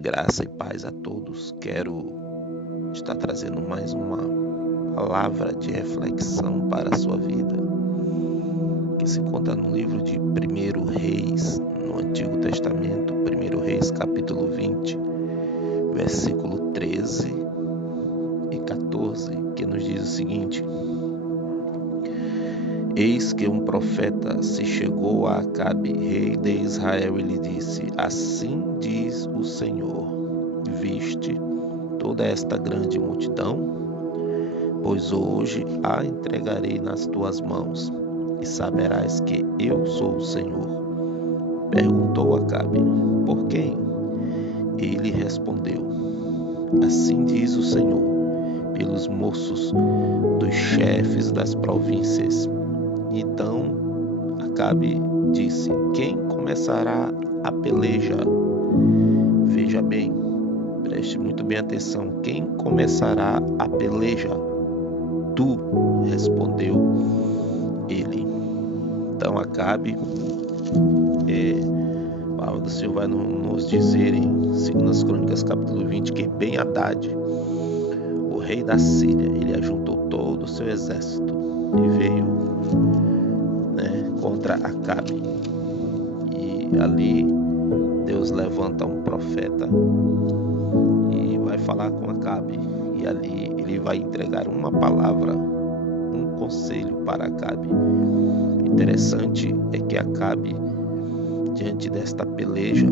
Graça e paz a todos. Quero estar trazendo mais uma palavra de reflexão para a sua vida, que se encontra no livro de 1 Reis, no Antigo Testamento, 1 Reis capítulo 20, versículo 13 e 14, que nos diz o seguinte: Eis que um profeta se chegou a Acabe, rei de Israel, e lhe disse: Assim diz o Senhor, viste toda esta grande multidão? Pois hoje a entregarei nas tuas mãos, e saberás que eu sou o Senhor. Perguntou Acabe: Por quem? Ele respondeu: Assim diz o Senhor, pelos moços dos chefes das províncias. Então Acabe disse: Quem começará a peleja? Veja bem, preste muito bem atenção. Quem começará a peleja? Tu, respondeu ele. Então Acabe, a palavra do Senhor vai nos dizer em 2 Crônicas capítulo 20 que Ben-Hadad, o rei da Síria, ele ajuntou todo o seu exército e veio contra Acabe. E ali Deus levanta um profeta e vai falar com Acabe, e ali ele vai entregar uma palavra, um conselho para Acabe. Interessante é que Acabe, diante desta peleja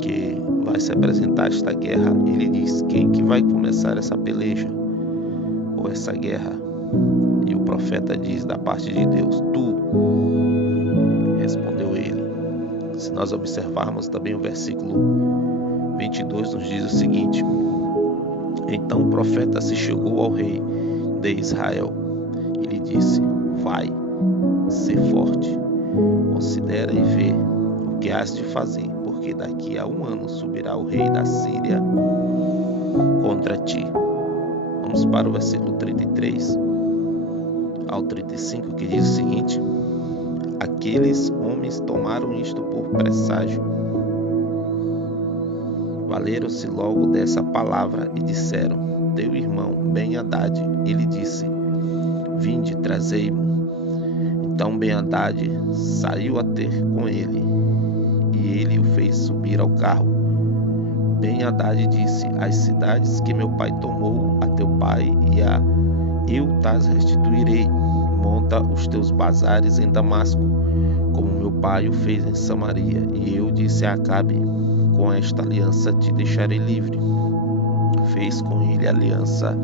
que vai se apresentar, esta guerra, ele diz: quem que vai começar essa peleja ou essa guerra? E o profeta diz da parte de Deus: Tu, respondeu ele. Se nós observarmos também o versículo 22, nos diz o seguinte: Então o profeta se chegou ao rei de Israel e lhe disse: Vai, sê forte, considera e vê o que has de fazer, porque daqui a 1 ano subirá o rei da Síria contra ti. Vamos para o versículo 33 ao 35, que diz o seguinte: Aqueles homens tomaram isto por presságio, valeram-se logo dessa palavra e disseram: Teu irmão Ben-Hadad, ele disse: Vinde, trazei-mo. Então Ben-Hadad saiu a ter com ele, e ele o fez subir ao carro. Ben-Hadad disse: As cidades que meu pai tomou a teu pai e a eu tas restituirei. Monta os teus bazares em Damasco, como meu pai o fez em Samaria. E eu disse a Acabe: Com esta aliança te deixarei livre. Fez com ele aliança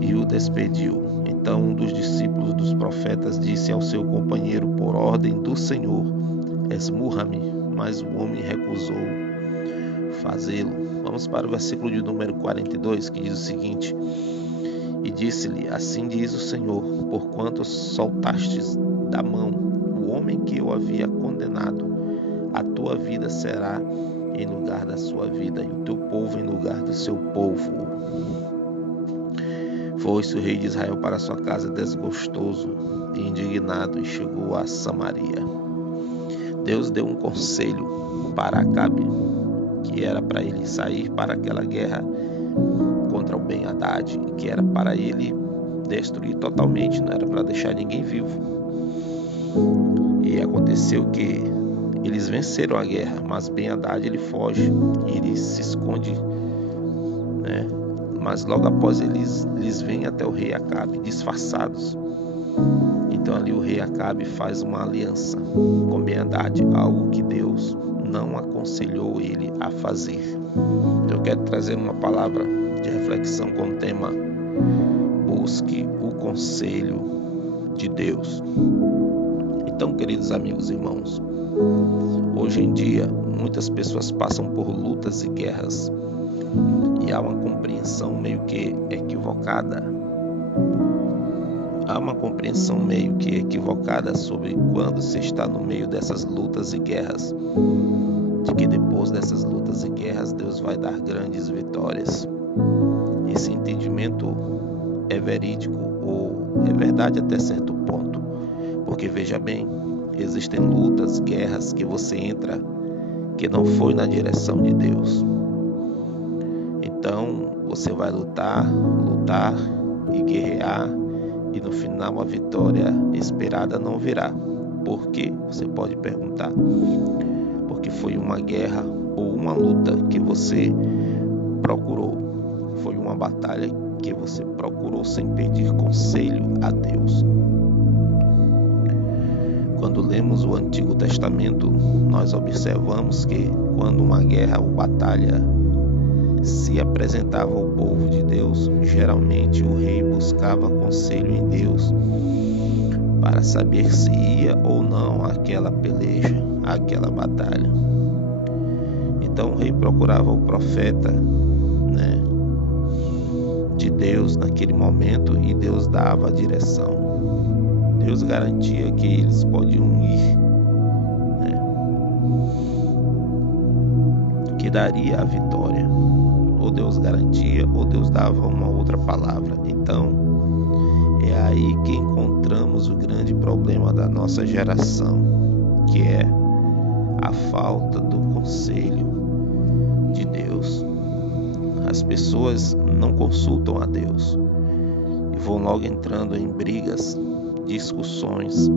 e o despediu. Então um dos discípulos dos profetas disse ao seu companheiro, por ordem do Senhor: Esmurra-me. Mas o homem recusou fazê-lo. Vamos para o versículo de número 42, que diz o seguinte: E disse-lhe: Assim diz o Senhor, porquanto soltastes da mão o homem que eu havia condenado, a tua vida será em lugar da sua vida, e o teu povo em lugar do seu povo. Foi-se o rei de Israel para sua casa desgostoso e indignado, e chegou a Samaria. Deus deu um conselho para Acabe, que era para ele sair para aquela guerra contra o Ben-Hadad, que era para ele destruir totalmente, não era para deixar ninguém vivo. E aconteceu que eles venceram a guerra, mas Ben-Hadad ele foge, ele se esconde, mas logo após eles vêm até o rei Acabe disfarçados. Então ali o rei Acabe faz uma aliança com Ben-Hadad, algo que Deus não aconselhou ele a fazer. Eu quero trazer uma palavra de reflexão com o tema: busque o conselho de Deus. Então, queridos amigos e irmãos, hoje em dia muitas pessoas passam por lutas e guerras, e há uma compreensão meio que equivocada. Sobre quando se está no meio dessas lutas e guerras, de que depois dessas lutas e guerras Deus vai dar grandes vitórias. Esse entendimento é verídico ou é verdade até certo ponto, porque veja bem, existem lutas, guerras que você entra que não foi na direção de Deus. Então você vai lutar e guerrear, e no final a vitória esperada não virá. Por quê? Você pode perguntar. Porque foi uma guerra ou uma luta que você procurou. Foi uma batalha que você procurou sem pedir conselho a Deus. Quando lemos o Antigo Testamento, nós observamos que quando uma guerra ou batalha se apresentava ao povo de Deus, geralmente o rei buscava conselho em Deus para saber se ia ou não àquela peleja, àquela batalha. Então o rei procurava o profeta, de Deus naquele momento, e Deus dava a direção. Deus garantia que eles podiam ir, que daria a vitória. Ou Deus garantia, ou Deus dava uma outra palavra. Então, é aí que encontramos o grande problema da nossa geração, que é a falta do conselho de Deus. As pessoas não consultam a Deus e vão logo entrando em brigas, discussões,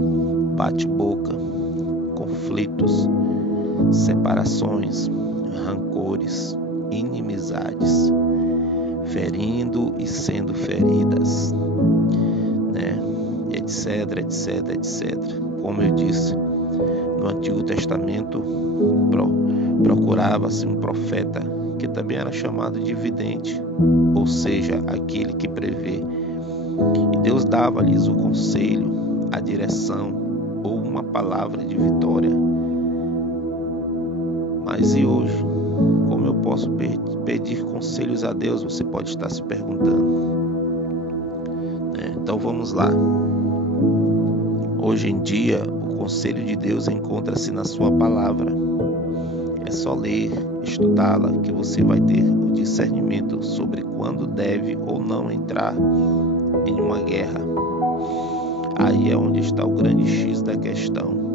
bate-boca, conflitos, separações, rancores, inimizades, ferindo e sendo feridas, etc, etc, etc. Como eu disse, no Antigo Testamento procurava-se um profeta que também era chamado de vidente, ou seja, aquele que prevê. E Deus dava-lhes o conselho, a direção ou uma palavra de vitória. Mas e hoje? Como eu posso pedir conselhos a Deus? Você pode estar se perguntando. Então vamos lá. Hoje em dia, o conselho de Deus encontra-se na sua palavra. É só ler, estudá-la, que você vai ter o discernimento sobre quando deve ou não entrar em uma guerra. Aí é onde está o grande X da questão.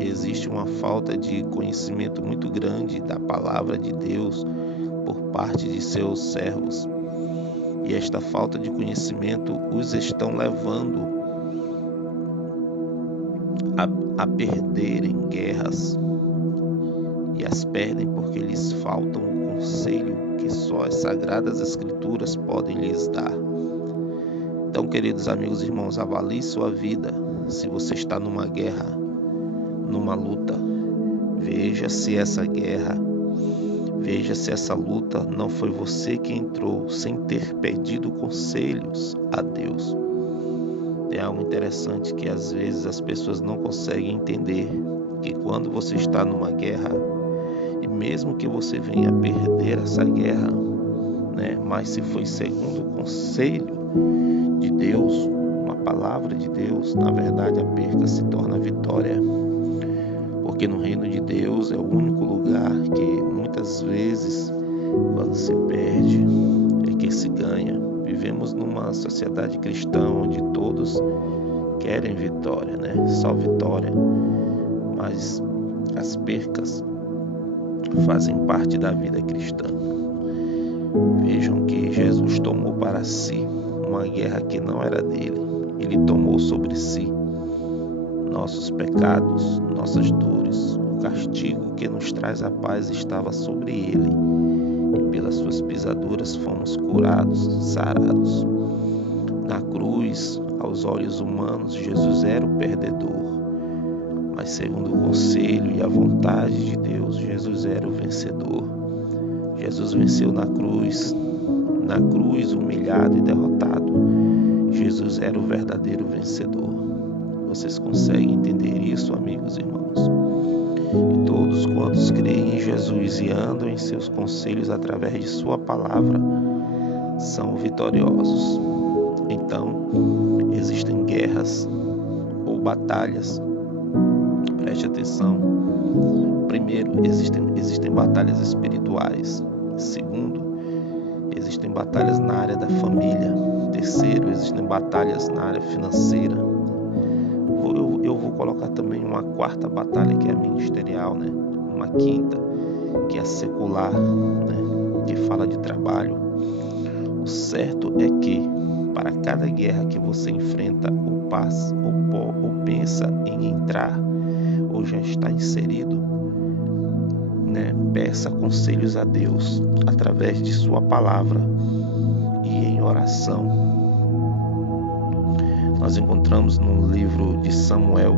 Existe uma falta de conhecimento muito grande da palavra de Deus por parte de seus servos. E esta falta de conhecimento os estão levando a perderem guerras. E as perdem porque lhes faltam o conselho que só as Sagradas Escrituras podem lhes dar. Então, queridos amigos e irmãos, avalie sua vida. Se você está numa guerra, numa luta, veja se essa guerra, veja se essa luta não foi você que entrou sem ter pedido conselhos a Deus. Tem algo interessante que às vezes as pessoas não conseguem entender, que quando você está numa guerra, e mesmo que você venha a perder essa guerra, mas se foi segundo o conselho de Deus, uma palavra de Deus, na verdade a perda se torna vitória. Porque no reino de Deus é o único lugar que muitas vezes, quando se perde, é que se ganha. Vivemos numa sociedade cristã onde todos querem vitória, só vitória. Mas as percas fazem parte da vida cristã. Vejam que Jesus tomou para si uma guerra que não era dele. Ele tomou sobre si nossos pecados, nossas dores. O castigo que nos traz a paz estava sobre ele, e pelas suas pisaduras fomos curados, sarados. Na cruz, aos olhos humanos, Jesus era o perdedor, mas segundo o conselho e a vontade de Deus, Jesus era o vencedor. Jesus venceu na cruz humilhado e derrotado. Jesus era o verdadeiro vencedor. Vocês conseguem entender isso, amigos e irmãos? E todos quantos creem em Jesus e andam em seus conselhos através de sua palavra são vitoriosos. Então, existem guerras ou batalhas. Preste atenção. Primeiro, existem batalhas espirituais. Segundo, existem batalhas na área da família. Terceiro, existem batalhas na área financeira. Eu vou colocar também uma quarta batalha, que é a ministerial, uma quinta, que é a secular, que fala de trabalho. O certo é que, para cada guerra que você enfrenta, ou passa, ou pensa em entrar, ou já está inserido, peça conselhos a Deus através de sua palavra e em oração. Nós encontramos no livro de Samuel,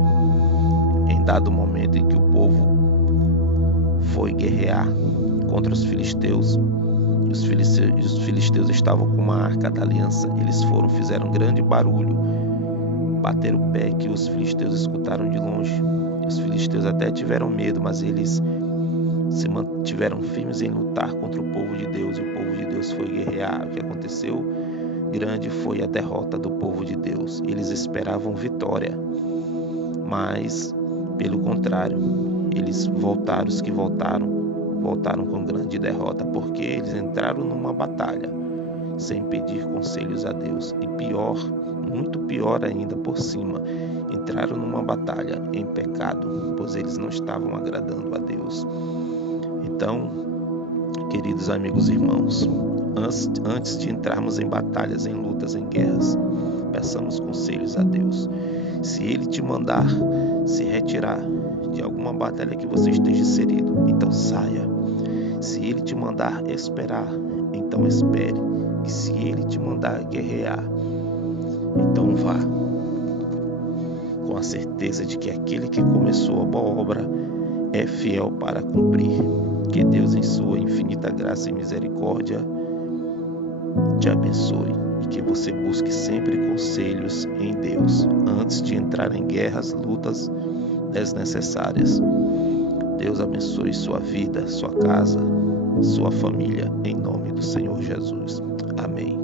em dado momento em que o povo foi guerrear contra os filisteus. Os filisteus estavam com uma arca da aliança. Eles fizeram um grande barulho, bateram o pé, que os filisteus escutaram de longe. Os filisteus até tiveram medo, mas eles se mantiveram firmes em lutar contra o povo de Deus, e o povo de Deus foi guerrear. O que aconteceu? Grande foi a derrota do povo de Deus. Eles esperavam vitória, mas pelo contrário, os que voltaram com grande derrota, porque eles entraram numa batalha sem pedir conselhos a Deus, e pior, muito pior ainda por cima, entraram numa batalha em pecado, pois eles não estavam agradando a Deus. Então, queridos amigos e irmãos, antes de entrarmos em batalhas, em lutas, em guerras, peçamos conselhos a Deus. Se Ele te mandar se retirar de alguma batalha que você esteja inserido, então saia. Se Ele te mandar esperar, então espere. E se Ele te mandar guerrear, então vá, com a certeza de que aquele que começou a boa obra é fiel para cumprir. Que Deus, em sua infinita graça e misericórdia, te abençoe, e que você busque sempre conselhos em Deus antes de entrar em guerras, lutas desnecessárias. Deus abençoe sua vida, sua casa, sua família, em nome do Senhor Jesus. Amém.